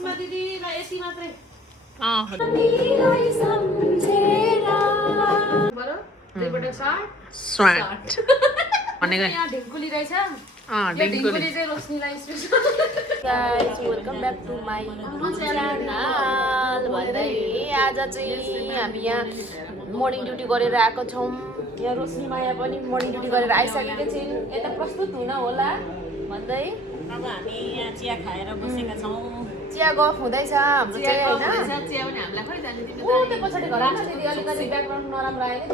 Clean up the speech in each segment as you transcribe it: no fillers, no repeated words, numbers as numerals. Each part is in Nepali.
सुषमा दिदीलाई यति मात्रै यहाँ ढिङ्कुली रहेछ ढिङ्कुली चाहिँ रोशनीलाई special guys welcome back to my channel भन्दै आज चाहिँ हामी यहाँ मर्निङ ड्युटी गरेर आएको छौँ। यहाँ रोशनी माया पनि मर्निङ ड्युटी गरेर आइसकेको छिन्। यता प्रस्तुत हुन होला भन्दै अब हामी यहाँ चिया खाएर बसेका छौँ। चिया गफ हुँदैछ हाम्रो चाहिँ होइन। चिया पनि हामीलाई खै जाने ऊ त्यो पछाडि घर आएको दिदी अलिकति ब्याकग्राउन्ड नराम्रो आयो नि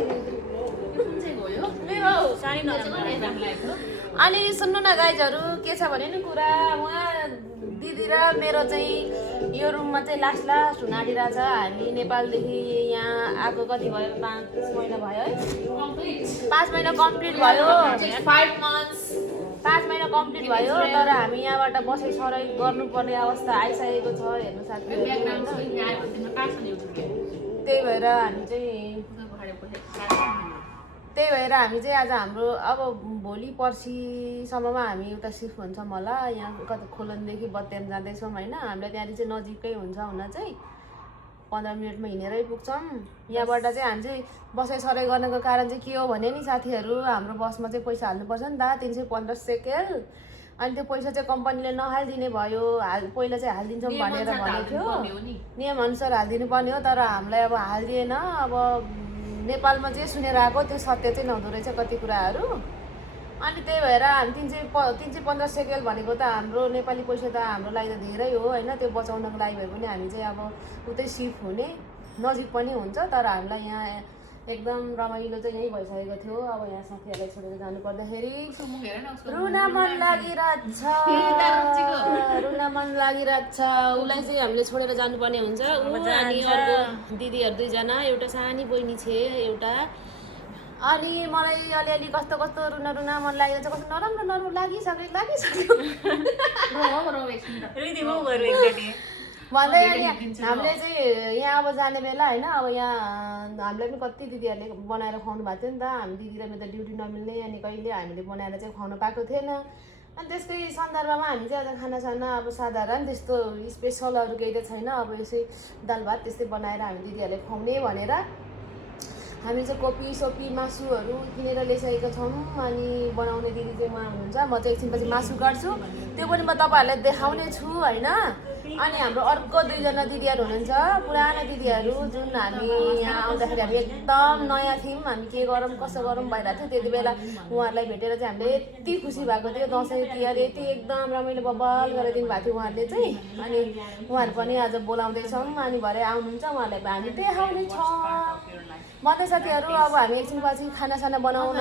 अनि सुन्नु न गाइजहरू के छ भने नि कुरा उहाँ दिदी र मेरो चाहिँ यो रुममा चाहिँ लास्ट हुनाडिरहेछ। हामी नेपालदेखि यहाँ आएको कति भयो 5 महिना भयो है 5 महिना कम्प्लिट भयो 5 महिना कम्प्लिट भयो तर हामी यहाँबाट बसाइ सराइ गर्नुपर्ने अवस्था आइसकेको छ। हेर्नु साथीहरू त्यही भएर हामी चाहिँ आज हाम्रो अब भोलि पर्सिसम्ममा हामी उता सिफ्ट हुन्छौँ होला। यहाँ कता खोलनदेखि बत्याम जाँदैछौँ होइन। हामीलाई त्यहाँदेखि चाहिँ नजिकै हुन्छ हुन चाहिँ 15 मिनटमा हिँडेरै पुग्छौँ। यहाँबाट चाहिँ हामी चाहिँ बसाइ सराइ गर्नको कारण चाहिँ के हो भने नि साथीहरू हाम्रो बसमा चाहिँ पैसा हाल्नुपर्छ नि त 315 सेकेल। अनि त्यो पैसा चाहिँ कम्पनीले नहालिदिने भयो। पहिला चाहिँ हालिदिन्छौँ भनेर भनेको थियो नियमअनुसार हालिदिनु पर्ने हो तर हामीलाई अब हालिदिएन। अब नेपालमा जे सुनेर आएको त्यो सत्य चाहिँ नहुँदो रहेछ कति कुराहरू। अनि त्यही भएर हामी 315 सेकेल भनेको त हाम्रो नेपाली पैसा त हाम्रो लागि त धेरै हो होइन। त्यो बचाउनको लागि भए पनि हामी चाहिँ अब उतै सिफ्ट हुने नजिक पनि हुन्छ तर हामीलाई यहाँ एकदम रमाइलो चाहिँ यहीँ भइसकेको थियो। अब यहाँ साथीहरूलाई छोडेर जानु पर्दाखेरि रुन मन लागिरहेछ उसलाई चाहिँ हामीले छोडेर जानुपर्ने हुन्छ। अनि अर्को दिदीहरू 2 जना एउटा सानी बहिनी छ एउटा। अनि मलाई अलिअलि कस्तो रुन मन लागिरहेछ कस्तो नराम्रो लागिसक्यो भन्दै हामीले चाहिँ यहाँ अब जाने बेला होइन। अब यहाँ हामीलाई पनि कति दिदीहरूले बनाएर खुवाउनु भएको थियो नि त। हामी दिदीलाई मेरो त ड्युटी नमिल्ने अनि कहिले हामीले बनाएर चाहिँ खुवाउनु पाएको थिएन। अनि त्यसकै सन्दर्भमा हामी चाहिँ आज खानासाना अब साधारण त्यस्तो स्पेसलहरू केही त छैन। अब यसै दाल भात त्यस्तै बनाएर हामी दिदीहरूले खुवाउने भनेर हामी चाहिँ कोपी सोपी मासुहरू किनेर ल्याइसकेका छौँ। अनि बनाउने दिदी चाहिँ उहाँ हुनुहुन्छ। म चाहिँ एकछिनपछि मासु काट्छु त्यो पनि म तपाईँहरूलाई देखाउने छु होइन। अनि हाम्रो अर्को 2 जना दिदीहरू हुनुहुन्छ पुरानो दिदीहरू जुन हामी यहाँ आउँदाखेरि हामी एकदम नयाँ थियौँ। हामी के गरौँ कसो गरौँ भइरहेको थियो। त्यति बेला उहाँहरूलाई भेटेर चाहिँ हामीले यति खुसी भएको थियो। दसैँ तिहार यति एकदम रमाइलो बब्बल गरिदिनु भएको थियो उहाँहरूले चाहिँ। अनि उहाँहरू पनि आज बोलाउँदैछौँ अनि भरे आउनुहुन्छ उहाँहरूलाई हामी देखाउने छौँ भन्दै साथीहरू। अब हामी एकछिनपछि खानासाना बनाउन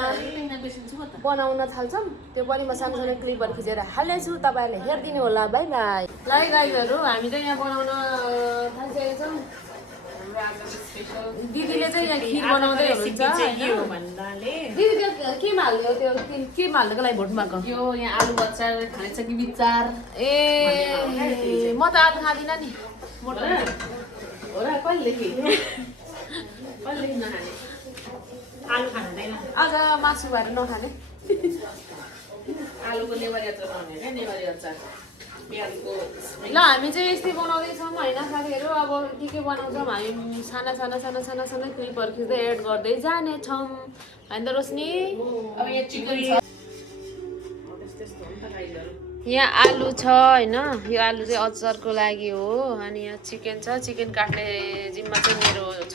थाल्छौँ। त्यो पनि म सानो क्लिपहरू खिचेर हाल्नेछु तपाईँहरूले हेरिदिनु होला। By by. ल गाइजहरू हामी चाहिँ यहाँ बनाउन थालिसकेका छौँ। दिदीले चाहिँ यहाँ खिर बनाउँदै हुनुहुन्छ। दिदी केमा हाल्यो त्यो केमा हाल्नुको लागि भोट्नु भएको यो यहाँ आलु अचार खाने छ कि विचार ए म त आलु खाँदिनँ नि आलु खाँदैन आज मासु भएर नखाने आलुको नेवारी अचार बनाउने क्या नेवारी अचार प्याजको ल हामी चाहिँ यस्तै बनाउँदैछौँ होइन साथीहरू। अब के बनाउँछौँ हामी साना क्लिपहरू खिच्दै एड गर्दै जानेछौँ होइन त रोशनी। अब यहाँ चिकन छ यहाँ आलु छ होइन। यो आलु चाहिँ अचारको लागि हो। अनि यहाँ चिकन छ चिकन काट्ने जिम्मा चाहिँ मेरो छ।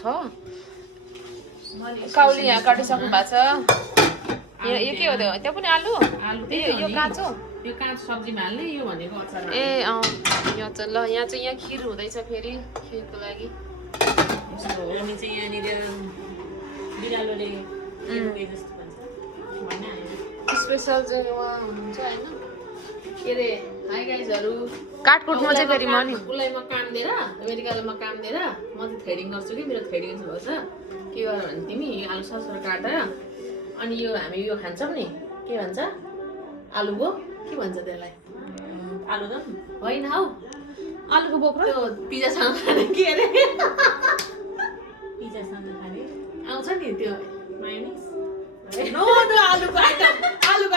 काउली यहाँ काटिसक्नु भएको छ। यो के हो त्यो त्यो पनि आलु यो काँचो यो काँचो सब्जीमा हाल्ने यो भनेको अचार ए अँ यो अचार। ल यहाँ चाहिँ यहाँ खिर हुँदैछ फेरि खिरको लागि यस्तो हो। अनि चाहिँ यहाँनिर बिरालोले स्पेसल चाहिँ उहाँ हुनुहुन्छ होइन। के अरे हाई गाइजहरू काटकुटमा चाहिँ फेरि उसलाई म काम दिएर अमेरिकालाई म काम दिएर म चाहिँ थ्रेडिङ गर्छु कि मेरो थ्रेडिङ भएछ। के गर भने तिमी आलु ससुर काटेर अनि यो हामी यो खान्छौँ नि के भन्छ आलुको के भन्छ त्यसलाई आलुदम होइन हौ आलुको बोक्रो त्यो पिज्जासँग खाने के अरे पिज्जासँग खाने आउँछ नि त्यो मायोनिज नो त्यो आलुको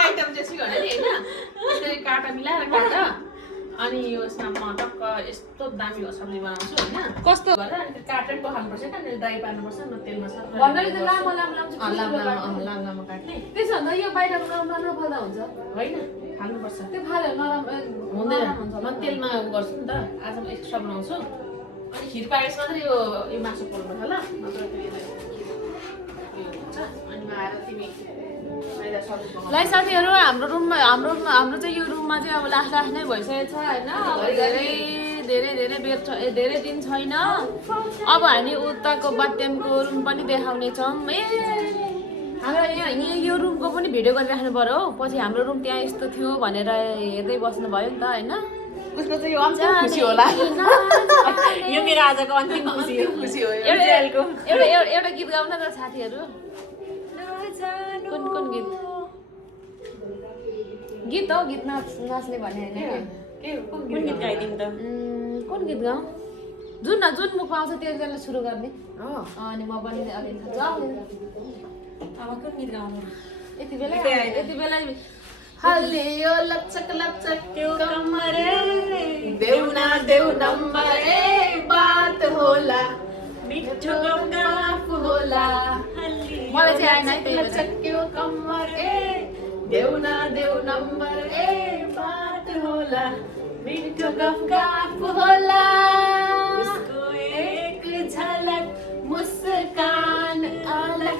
आइटम त्यसै गर्ने नि होइन त्यसरी काटा मिलाएर काट्दा अनि यो यसमा म टक्क यस्तो दामी सब्जी बनाउँछु होइन कस्तो गरेर अनि त्यो काटेर पखाल्नुपर्छ क्या अनि ड्राई पार्नुपर्छ न तेलमा सर्छ भन्नाले त लामो लामो लामो लामो काट्ने त्यसो भन्दा यो बाहिरको नरम नरम फाल्दा हुन्छ होइन फाल्नुपर्छ त्यो फाल्यो नरम हुँदैन हुन्छ म तेलमा गर्छु नि त आज म एक्स्ट्रा बनाउँछु अनि खिर पाकेपछि मात्रै यो मासु पोल्नुपर्छ ल नत्र फेरि यो हुन्छ अनि म आएर तिमी बाहिर सब्जी पकाउनु लाइ साथीहरू हाम्रो रुममा हाम्रो चाहिँ यो रुममा चाहिँ अब लास्ट लास्ट नै भइसकेको छ होइन अब धेरै बेर धेरै दिन छैन अब हामी उताको बाथरुमको रुम पनि देखाउने छौँ हाम्रो यहाँ यो रुमको पनि भिडियो गरिराख्नु पर्यो हौ पछि हाम्रो रुम त्यहाँ यस्तो थियो भनेर हेर्दै बस्नु भयो नि त होइन उसको चाहिँ यो अन्तिम खुसी होला यो मेरो आजको अन्तिम खुसी हो एउटा गीत गाउन त साथीहरू कुन गीत गीत हौ गीत नाच्ने भने होइन कुन गीत गाइदिउँ त कुन गीत गाउँ जुन मुख पाउँछ त्यो सुरु गर्ने अनि म पनि अलिक अब कुन गीत गाउनु यति बेला हल्लियो लचक लचक त्यो कमरे देउ नम्बर बात होला मिठो गफ होला मलाई चाहिँ आएन है त्यही भएर। लचक त्यो कम्मर देउ नम्बर बात होला मिठो गफ होला उसको एक झलक मुस्कान अलग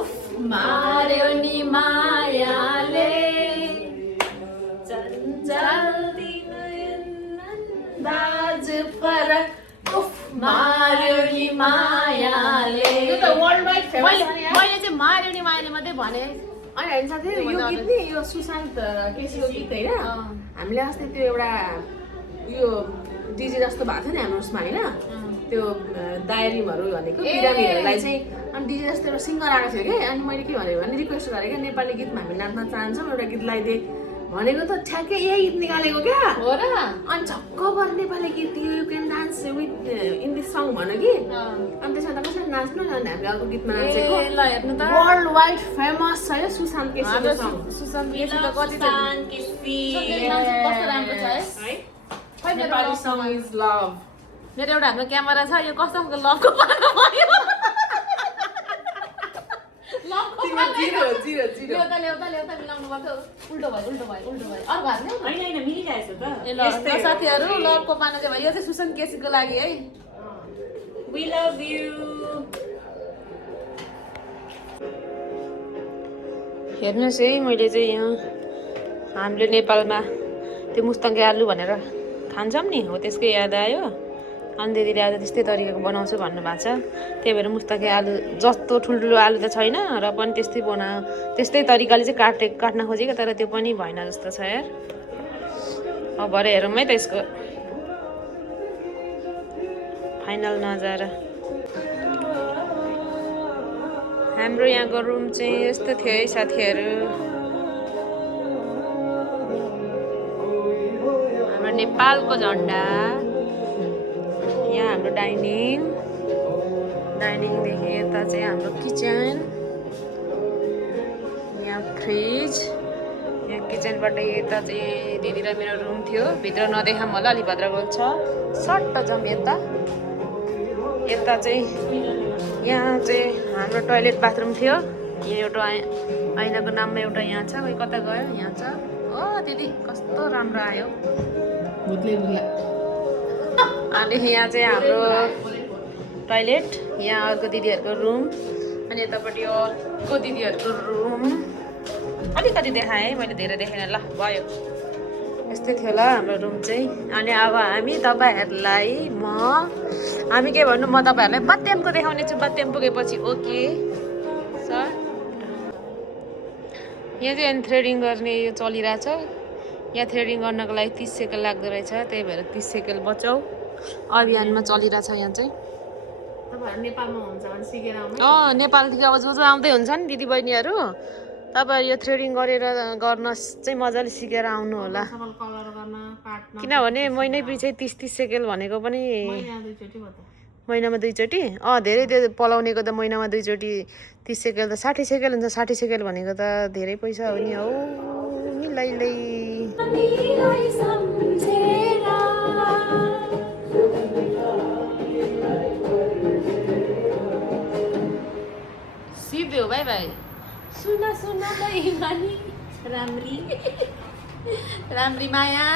उफ मार्यो नि मायाले चञ्चल दाज फरक उफ मार्यो नि मायाले यो त वर्ल्ड वाइड फेमस मैले चाहिँ मार्यो नि मायाले मात्रै भने अनि होइन साथी यो गीत नि यो सुशान्त केसीको गीत होइन हामीले अस्ति त्यो एउटा यो डिजे जस्तो भएको थियो नि हाम्रो उसमा होइन त्यो डायरीहरू भनेको बिरामीहरूलाई चाहिँ अनि डिजे जस्तो एउटा सिङ्गर आएको थियो कि अनि मैले के भनेको भने रिक्वेस्ट गरेँ क्या नेपाली गीतमा हामी नाच्न चाहन्छौँ एउटा गीत लगाइदिए भनेको त ठ्याक्कै यही गीत निकालेको क्या हो र अनि झक्कभर नेपाली गीत you can dance with in this song भन्यो कि अनि त्यसमा त कसरी नाच्नु न अनि हामीले अर्को गीतमा नाचेको ल हेर्नु त वर्ल्ड वाइड फेमस छ यो सुशान्त केसीको सङ सुशान्त केसी त कति कस्तो राम्रो छ है नेपाली सङ इज लभ मेरो एउटा हाम्रो क्यामेरा छ यो कस्तो खालको लभको पानो भयो ल्याउँदा मिलाउनु पर्छ उल्टो भयो अर्को हात ल्याउ होइन मिलिरहेछ त ए ल साथीहरू लभको पानो चाहिँ भयो यो चाहिँ सुशान्त केसीको लागि है We love you. हेर्नुहोस् है मैले चाहिँ यहाँ हामीले नेपालमा त्यो मुस्ताङ्के आलु भनेर खान्छौँ नि हो त्यसकै याद आयो अनि दिदीले आज त्यस्तै तरिकाको बनाउँछु भन्नुभएको छ त्यही भएर मुस्ताङ्के आलु जस्तो ठुल्ठुलो आलु त छैन र पनि त्यस्तै तरिकाले चाहिँ काट्न खोजेको तर त्यो पनि भएन जस्तो छ यार अब भरे हेरौँ है त यसको फाइनल नजारा हाम्रो यहाँको रुम चाहिँ यस्तो थियो है साथीहरू हाम्रो नेपालको झन्डा यहाँ हाम्रो डाइनिङदेखि यता चाहिँ हाम्रो किचन यहाँ फ्रिज यहाँ किचनबाट यता चाहिँ दिदी र मेरो रुम थियो भित्र नदेखाऊँ होला अलि भद्रगोल छ सट्ट जाउँ यता चाहिँ यहाँ चाहिँ हाम्रो टोइलेट बाथरुम थियो यहाँ एउटा ऐनाको नाममा एउटा यहाँ छ खोइ कता गयो यहाँ छ हो दिदी कस्तो राम्रो आयो अनि यहाँ चाहिँ हाम्रो टोइलेट यहाँ अर्को दिदीहरूको रुम अनि यतापट्टि अर्को दिदीहरूको रुम अलिकति देखाएँ मैले धेरै देखाएन ल भयो यस्तै थियो ल हाम्रो रुम चाहिँ अनि अब हामी तपाईँहरूलाई हामी के भन्नु म तपाईँहरूलाई बाथरुमको देखाउने छु बाथरुम पुगेपछि ओके सर यहाँ चाहिँ थ्रेडिङ गर्ने यो चलिरहेछ यहाँ थ्रेडिङ गर्नको लागि 30 सेकेन्ड लाग्दो रहेछ त्यही भएर 30 सेकेन्ड बचाउ अभियानमा चलिरहेछ यहाँ चाहिँ नेपालमा हुन्छ भने सिकेर आउनु नेपालदेखि अब जो आउँदै हुन्छ नि दिदी बहिनीहरू तपाईँ यो थ्रेडिङ गर्न चाहिँ मजाले सिकेर आउनु होला किनभने महिनै पछि 30 सेकेन्ड भनेको पनि महिनामा 2 चोटि धेरै त्यो पलाउनेको त महिनामा 2 चोटि 30 सेकेन्ड त 60 सेकेन्ड हुन्छ 60 सेकेन्ड भनेको त धेरै पैसा हो नि हौ मिलाइलै सुन सुन इमानी राम्री राम्री माया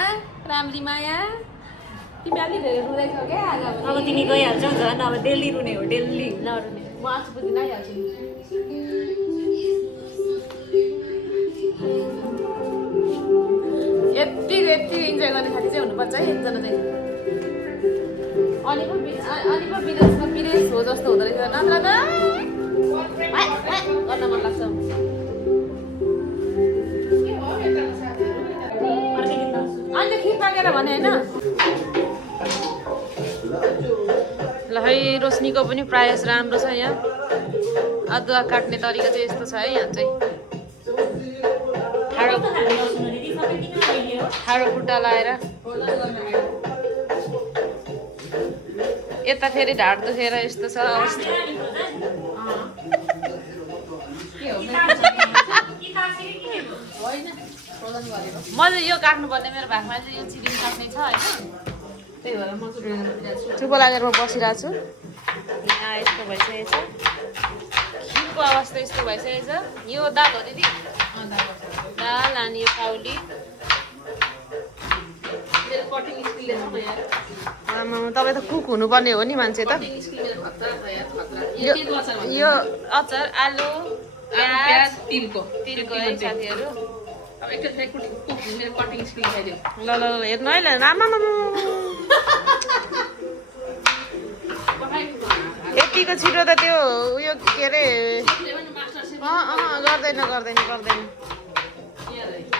तिमी अलि धेरै रुँदैछौ क्या आज अब तिमी गइहाल्छौ झन् अब डेली रुने हो डेली नरुने म आज बुझिन आइहाल्छु यति इन्जोय गर्ने साथी चाहिँ हुनुपर्छ है एकजना चाहिँ अनि पो विदेश हो जस्तो हुँदो रहेछ नत्र त गर्न मन लाग्छ अन्त खिर पाकेर भने होइन ल है रोशनीको पनि प्रयास राम्रो छ यहाँ अदुवा काट्ने तरिका चाहिँ यस्तो छ है यहाँ चाहिँ ठाडो खुट्टा लाएर यता फेरि ढाड दुखेर यस्तो छ अवस्था मैले यो काट्नुपर्ने मेरो भागमा चाहिँ यो चिरिङ काट्ने छ होइन त्यही भएर म चुप लागेर म बसिरहेको छु यहाँ यस्तो भइसकेको छ खिरको अवस्था यस्तो भइसकेको छ यो दाल हो दिदी दाल अनि यो काउली तपाईँ त कुक हुनुपर्ने हो नि मान्छे त यो अचार आलु प्याज तिलको है साथीहरू ल ल हेर्नु है ल आमा यतिको छिटो त त्यो उयो के अरे गर्दैन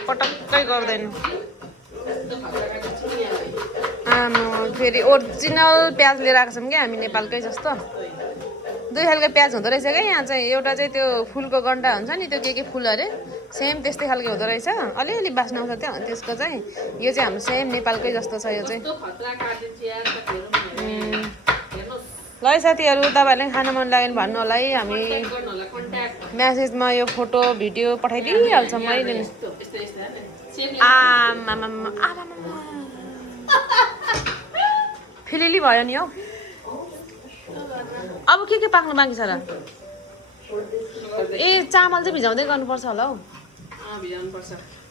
पटक्कै गर्दैन आमा फेरि ओरिजिनल प्याज लिएर आएको छौँ क्या हामी नेपालकै जस्तो दुई खालको प्याज हुँदो रहेछ क्या यहाँ चाहिँ एउटा चाहिँ त्यो फुलको गन्डा हुन्छ नि त्यो के फुल अरे सेम त्यस्तै खालको हुँदो रहेछ अलिअलि बास्ना आउँछ त्यो त्यसको चाहिँ यो चाहिँ हाम्रो सेम नेपालकै जस्तो छ यो चाहिँ ल है साथीहरू तपाईँहरूले खान मन लाग्यो भने भन्नु होला है हामी म्यासेजमा यो फोटो भिडियो पठाइदिइहाल्छौँ है फिलिली भयो नि हौ अब के पाक्नु बाँकी छ र ए चामल चाहिँ भिजाउँदै गर्नुपर्छ होला हौ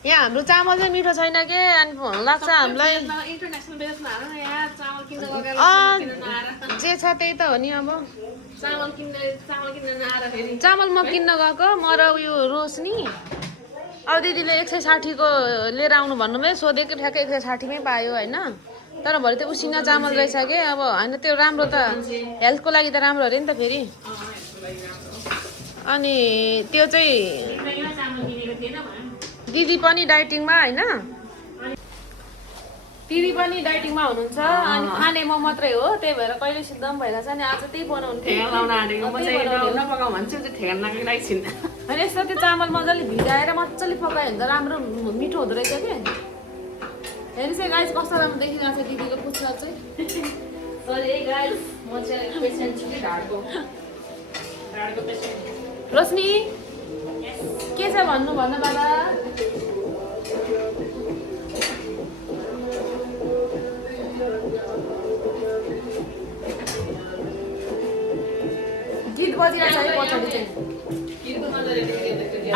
यहाँ हाम्रो चामल चाहिँ मिठो छैन के अनि लाग्छ हामीलाई जे छ त्यही त हो नि अब चामल म किन्न गएको म र उयो रोशनी अब दिदीले 160को लिएर आउनु भन्नुभयो सोधेको ठ्याक्कै 160मै पायो होइन तर भरे त्यो उसिना चामल रहेछ कि अब होइन त्यो राम्रो त हेल्थको लागि त राम्रो अरे नि त फेरि अनि त्यो चाहिँ दिदी पनि डाइटिङमा होइन दिदी पनि डाइटिङमा हुनुहुन्छ अनि खाने म मात्रै हो त्यही भएर कहिले सिद्ध पनि भइरहेछ नि आज त्यही बनाउनु अनि यस्तो त्यो चामल मजाले भिजाएर मजाले पकायो भने त राम्रो मिठो हुँदो रहेछ क्या हेर्नुहोस् है गाइस कस्तो राम्रो देखिरहेको छ दिदीको पुच्छर चाहिँ रोशनी के छ भन्नु बाबा गीत बजिरहेको छ है पछाडि चाहिँ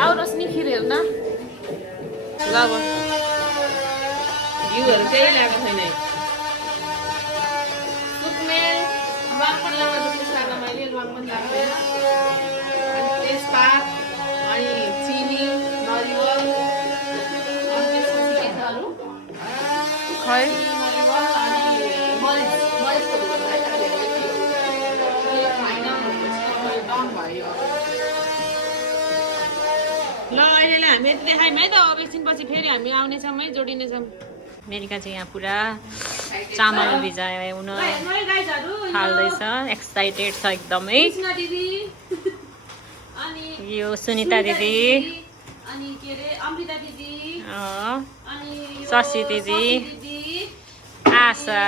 आऊ रोशनी खिर हेर्न ल अब भ्यूहरू केही लागेको छैन सुकमेल ल्वाङ पनि लगाउनु बिर्साएको मैले ल्वाङ पनि लाग्दैन अनि तेजपात अनि चिनी नरिवल अनि त्यसपछि के छ अरू खै नरिवल अनि मरिचको धुलो है ल अहिले हामी यति देखायौँ है त अब एकछिनपछि फेरि हामी आउनेछौँ है जोडिनेछौँ मेरिका चाहिँ यहाँ पुरा चामल भिजाउन थाल्दैछ एक्साइटेड छ एकदमै यो सुनिता दिदी अनि के अरे अमृता दिदी शशी दिदी आशा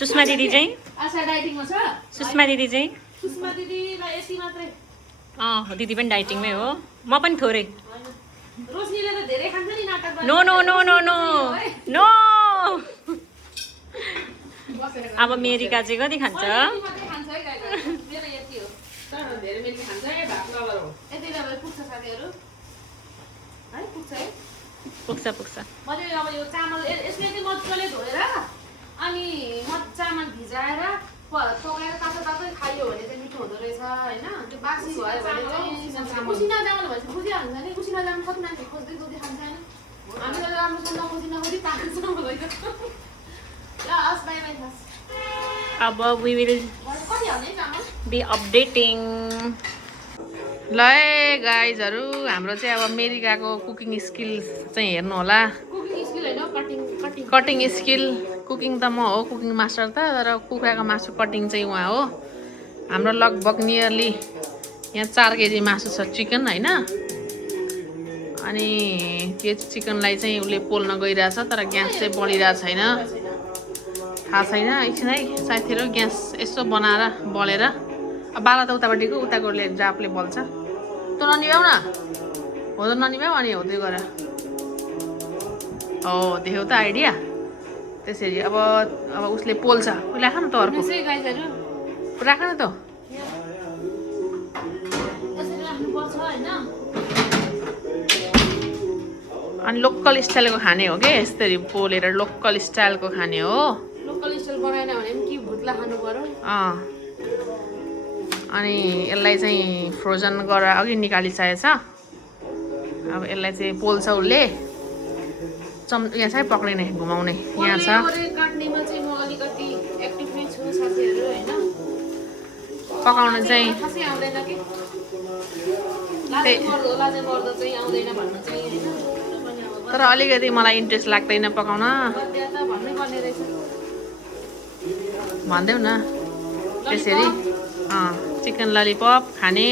सुषमा दिदी चाहिँ सुषमा दिदी चाहिँ दिदी पनि डाइटिङमै हो म पनि थोरै no no no no no no अब मेरिका चाहिँ कति खान्छ धेरै मिल्ने खान्छ ए भात कलर हो यति बेला पुग्छ साथीहरू है पुग्छ है पुग्छ पुग्छ मैले अब यो चामल यसले चाहिँ मजाले धोएर अनि चामल भिजाएर पकाएर तातो तातै खाइयो भने चाहिँ मिठो हुँदो रहेछ होइन त्यो बासी भयो भने चाहिँ उसिना चामल भएपछि बुझिहाल्छ नि उसिना चामल कति मान्छे खोज्दै खोज्दै खान्छ होइन हामीले त राम्रोसँग नखोजी नखोजी पाएको ल हस् बाई बाई हस् अब we will कति हाल्ने चामल be updating ल है गाइजहरू हाम्रो चाहिँ अब मेरिकाको कुकिङ स्किल चाहिँ हेर्नु होला कुकिङ स्किल होइन cutting cutting cutting skill cooking त म हो कुकिङ मास्टर त तर कुखुराको मासु कटिङ चाहिँ उहाँ हो हाम्रो लगभग नियरली यहाँ 4 केजी मासु छ चिकन होइन अनि त्यो चिकनलाई चाहिँ उसले पोल्न गइरहेछ तर ग्यास चाहिँ बलिरहेको छैन थाहा छैन एकछिन है साथीहरू ग्यास यसो बनाएर बलेर बाला त उतापट्टिको उताकोले जापले बल्छ त ननिभ्याउ न हो त ननिभ्याउ अनि हो त्यो गर हो देख्यौ त आइडिया त्यसरी अब उसले पोल्छ राख न त अर्को गाइजहरू राख न त यसरी राख्नुपर्छ होइन अनि लोकल स्टाइलको खाने हो कि यसरी पोलेर लोकल स्टाइलको खाने हो लोकल स्टाइल बनाएन भने पनि के भुत्ला खानु पर्यो अनि यसलाई चाहिँ फ्रोजन गरेर अघि निकालिसकेछ अब यसलाई चाहिँ पोल्छ उसले यहाँ चाहिँ पक्रिने घुमाउने यहाँ छ काट्नेमा चाहिँ म अलिकति एक्टिभ नै छु साथीहरू होइन पकाउन चाहिँ खासै आउँदैन कि लाजे मर्दो चाहिँ आउँदैन भन्नु चाहिँ होइन तर अलिकति मलाई इन्ट्रेस्ट लाग्दैन पकाउन बद्या त भन्नै पर्ने रहेछ भन्देऊ न त्यसरी चिकन ललिपप खाने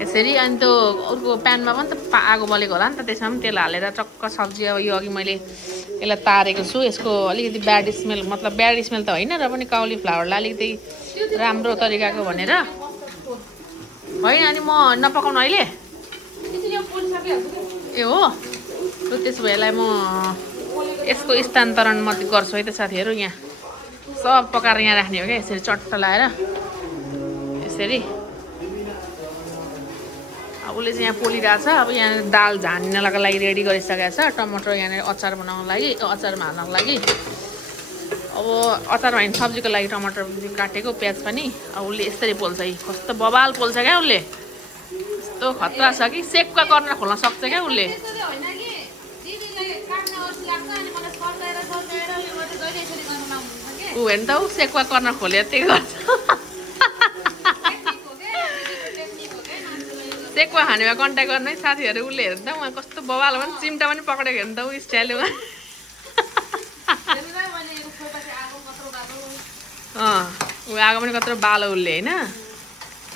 यसरी अनि त्यो अर्को प्यानमा पनि त आगो बलेको होला नि त त्यसमा पनि तेल हालेर चक्क सब्जी अब यो अघि मैले यसलाई तारेको छु यसको अलिकति ब्याड स्मेल मतलब ब्याड स्मेल त होइन र पनि काउली फ्लावरलाई अलिकति राम्रो तरिकाको भनेर होइन अनि म नपकाउनु अहिले ए हो त्यसो भए यसलाई म यसको स्थानान्तरण म गर्छु है त साथीहरू यहाँ सब पकाएर यहाँ राख्ने हो क्या यसरी चट्ट लाएर यसरी अब उसले चाहिँ यहाँ पोलिरहेछ अब यहाँ दाल झानिनका लागि रेडी गरिसकेको छ टमाटर यहाँनिर अचार बनाउनको लागि अचारमा हाल्नको लागि अब अचारमा होइन सब्जीको लागि टमाटर काटेको प्याज पनि अब उसले यसरी पोल्छ है कस्तो बबाल पोल्छ क्या उसले यस्तो खतरा छ कि सेकका गर्न खोल्न सक्छ क्या उसले ऊ हेर्नु त ऊ सेकुवा कर्नर खोले त्यही गर्छ सेकुवा खाने भए कन्ट्याक्ट गर्नु है साथीहरू उसले हेर्नु त उहाँ कस्तो बवाल हो नि चिम्टा पनि पक्रेको हेर्नु त ऊ स्टाइलमा ऊ आगो पनि कत्रो बालो उसले होइन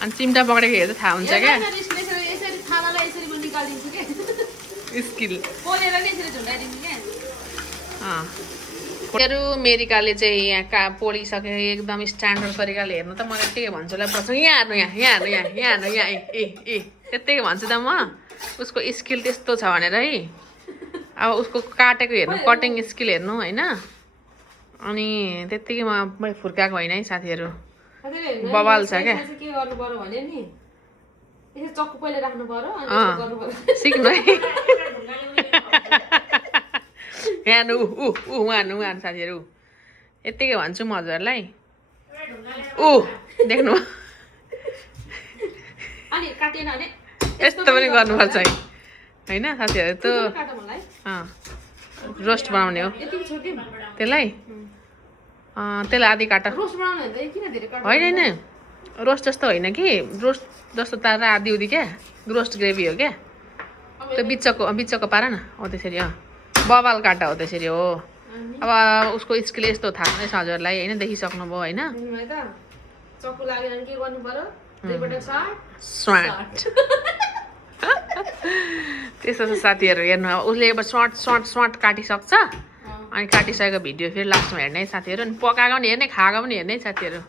अनि चिम्टा पक्रेको हेर्दा थाहा हुन्छ क्या स्किल मेरिकाले चाहिँ यहाँ पोलिसके एकदम स्ट्यान्डर्ड तरिकाले हेर्नु त म त्यतिकै भन्छु ल पर्छ यहाँ हेर्नु यहाँ हेर्नु यहाँ हेर्नु यहाँ ए त्यतिकै भन्छु त म उसको स्किल त्यस्तो छ भनेर है अब उसको काटेको हेर्नु कटिङ स्किल हेर्नु होइन अनि त्यतिकै म फुर्काएको होइन है साथीहरू बवाल छ क्या सिक्नु है यहाँ उहाँ साथीहरू यत्तिकै भन्छु म हजुरलाई देख्नु यस्तो पनि गर्नुपर्छ है होइन साथीहरू त रोस्ट बनाउने हो त्यसलाई आधी काटा होइन रोस्ट जस्तो होइन कि रोस्ट जस्तो तारेर आधी उधी क्या रोस्ट ग्रेभी हो क्या त्यो बिचको पार न हो त्यसरी बबाल काटा हो त्यसरी हो अब उसको स्किल यस्तो थाहा नै छ हजुरलाई होइन देखिसक्नुभयो होइन त्यस्तो छ साथीहरू हेर्नु अब उसले अब सर्ट काटिसक्छ अनि काटिसकेको भिडियो फेरि लास्टमा हेर्ने है साथीहरू अनि पकाएको पनि हेर्ने खाएको पनि हेर्ने है साथीहरू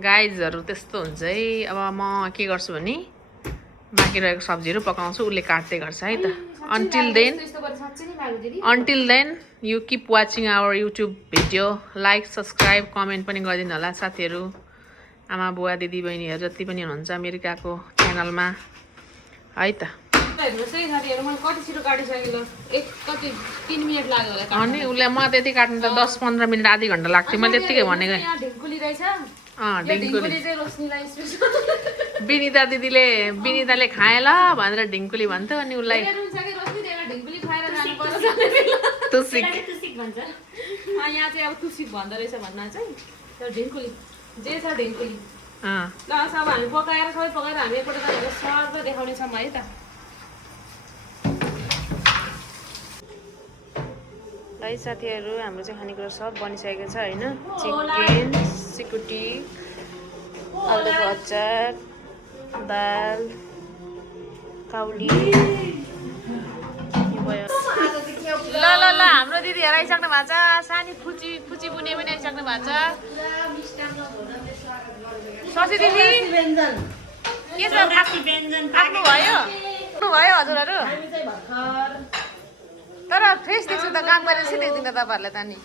गाइजहरू त्यस्तो हुन्छ है अब म के गर्छु भने बाँकी रहेको सब्जीहरू पकाउँछु उसले काट्दै गर्छ है त until then you keep watching our YouTube video, like, subscribe, comment पनि गरिदिनु होला साथीहरू आमा बुवा दिदी बहिनीहरू जति पनि हुनुहुन्छ अमेरिकाको च्यानलमा है त। हेर्नुहोस् है साथीहरू मैले कति छिटो काटिसकेँ ल कति 3 मिनट लाग्यो होला अनि उसले म त्यति काट्नु त 10-15 मिनट आधी घन्टा लाग्थ्यो मैले त्यत्तिकै भनेको। यहाँ ढिङ्कुली रहेछ ढिङ्कुली चाहिँ रोशनीलाई स्पेसल विनिताले खाए ल भनेर ढिङ्कुली भन्थ्यो अनि उसलाई ढिङ्कुली खाएर जानुपर्छ तुसिक भन्छ यहाँ चाहिँ अब तुसिक भन्दो रहेछ भन्न चाहिँ त्यो ढिङ्कुली जे छ ढिङ्कुली ल अब हामी पकाएर सबै पकाएर हामी एकपल्ट तपाईँको स्वाद देखाउनेछौँ है त। है साथीहरू हाम्रो चाहिँ खानेकुरा सब बनिसकेको छ होइन। चिकन सिकुटी आलुको अचार दाल काउली ल ल ल हाम्रो दिदीहरू आइसक्नु भएको छ। सानी फुची बुने पनि आइसक्नु भएको छ। ससी दिदी के छ आफ्नो भयो हजुरहरू तर फ्रेस देख्छु त काम गरेर चाहिँ देख्दिनँ तपाईँहरूलाई त नि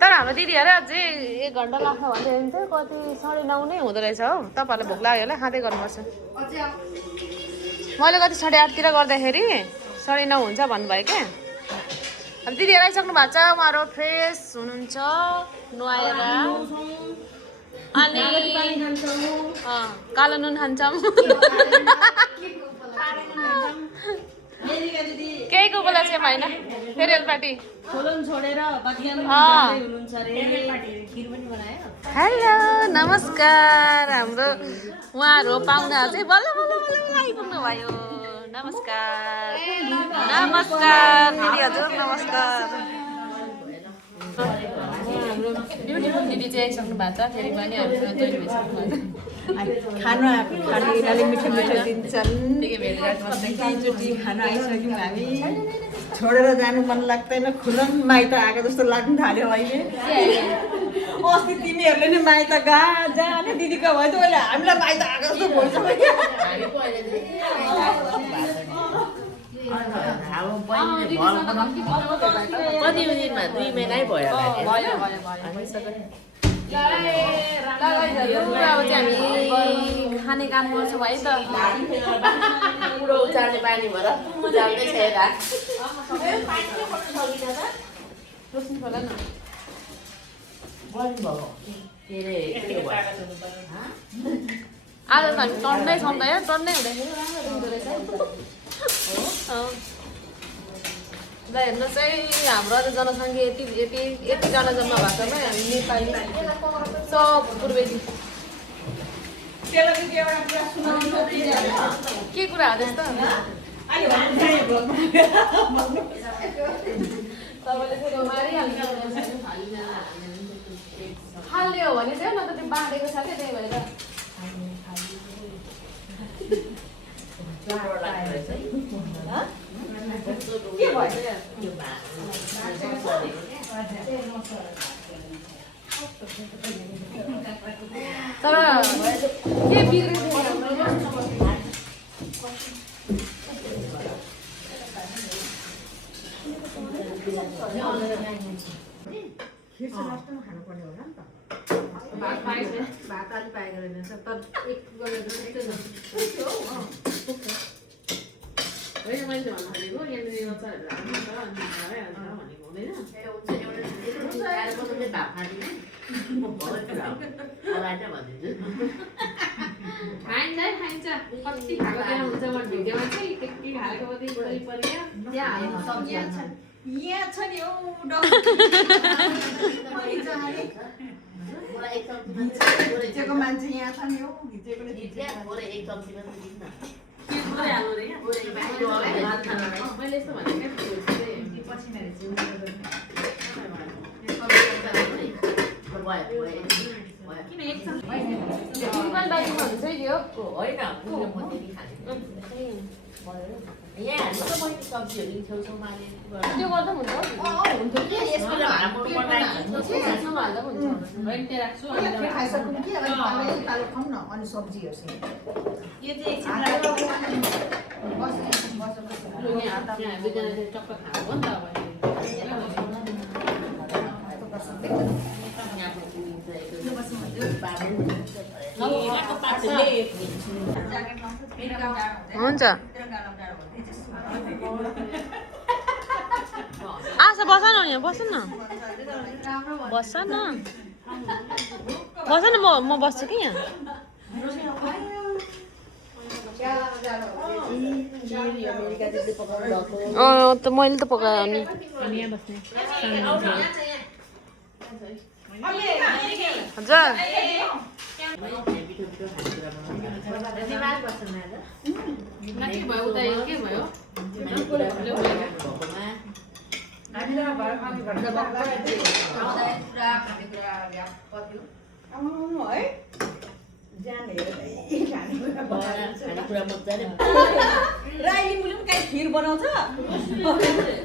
तर हाम्रो दिदीहरू अझै 1 घन्टा लाग्छ भन्दै हुन्थ्यो कति 9:30 नै हुँदो रहेछ हौ। तपाईँहरूलाई भोक लाग्यो होला खाँदै गर्नुपर्छ। मैले कति 8:30 तिर गर्दाखेरि 9:30 हुन्छ भन्नुभयो क्या। अब दिदीहरू आइसक्नु भएको छ उहाँहरू फ्रेस हुनुहुन्छ नुहाएर अनि कालो नुन खान्छौँ केहीको उपलक्ष्य होइन फेरेल पार्टी हेलो नमस्कार हाम्रो उहाँहरू पाहुनाहरू चाहिँ बल्ल बल्ल बल्ल आइपुग्नु भयो। नमस्कार नमस्कार दिदी हजुर नमस्कार। हाम्रो ब्युटिफुल दिदी चाहिँ आइसक्नु भएको छ फेरि पनि हामीसँग जोइन भइसक्नु भएको छ। खानु खानेले मिठो मिठो दिन्छन्। एकैचोटि खानु आइसक्यौँ हामी छोडेर जानु मन लाग्दैन खुलम माइत आएको जस्तो लाग्नु थाल्यो अहिले। अस्ति तिमीहरूले नि माइत जाने दिदीको भयो त अहिले हामीलाई माइत आएको जस्तो भइसक्यो। कति दिनमा 2 महिनै भयो अब चाहिँ हामी खाने काम गर्छौँ है त। पुरो उचाल्ने पानी भएर उचाल्दै छ यता रोशनी खोला न आज त हामी टन्नै छौँ त यहाँ टन्नै हुँदाखेरि राम्रो हुँदो रहेछ। ल हेर्नुहोस् है हाम्रो आज जनसङ्ख्या यतिजना जम्मा भएकोमा हामी नेपाली सब पूर्वेली के कुरा हो त्यस्तो तपाईँले फेरि हाल्ने हो भने चाहिँ न त त्यो बाँडेको छ क्या त्यही भएर के भएछ तर के बिग्रेको खानुपर्ने होला नि त भात अलि पाएको रहेछ तर एक गरेर होइन मैले भन्नु खोजेको यहाँनिर अचारहरू राख्नु छ अनि भइहाल्छ भनेको हुँदैन। खाइन्छ कति खाएको त्यहाँ हुन्छ म भिडियोमा चाहिँ के खाएको कति परिपरिया यहाँ सब्जी छ यहाँ छ नि हौ घिचेको मान्छे यहाँ छ नि हौ घिचेको मैले यस्तो भनेको त्यो गर्दा हुन्छ अनि सब्जीहरू टक्क खाएको नि त हुन्छ आशा बस न यहाँ बस न बस न बस न म बस्छु कि यहाँ त मैले त पकायो नि हजुर के भयो उता के भयो राईले मुले पनि काहीँ खिर बनाउँछ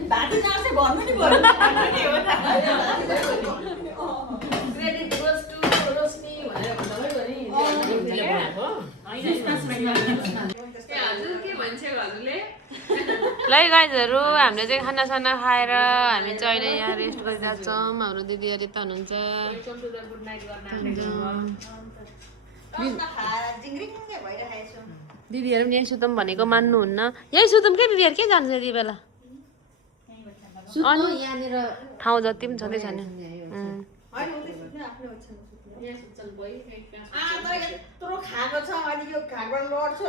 भात जान्छ भन्नु नि भयो क्रेडिट गोज टु रोशनी भनेर भन्दै हजुर के भन्छ हजुरले ल गाइजहरू हामीले चाहिँ खानासाना खाएर हामी चाहिँ अहिले यहाँ रेस्ट गरिरहेको छौँ हाम्रो दिदीहरू त हुनुहुन्छ दिदीहरू पनि यहीँ सुतौँ भनेको मान्नुहुन्न यहीँ सुतौँ क्या दिदीहरू के जान्छ यति बेला अनि ठाउँ जति पनि छँदैछ नि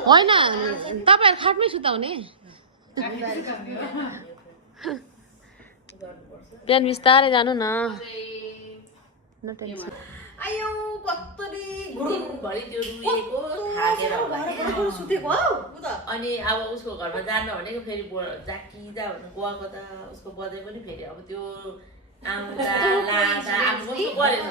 होइन तपाईँहरू खाटमै सुताउने बिहान बिस्तारै जानु न आयो कत्तरी घरि त्यो रुएको थाकेर सुतेको हौ अनि अब उसको घरमा जानु भनेको फेरि जाकिँदा गएको त उसको बजाइ पनि फेरि अब त्यो आउँदा लाँदा अब कस्तो गरेर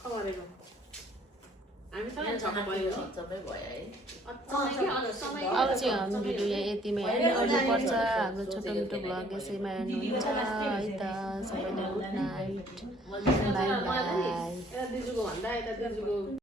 12 हामी त छक्क भयो सबै भयो है अब चाहिँ हाम्रो भिडियो यहाँ यतिमै गर्नुपर्छ हाम्रो छोटो मिठो भ्लग यसैमा हेर्नुहुन्छ है त सबैलाई गुड नाइट बाई बाई दिजुको भन्दा यता दिजुको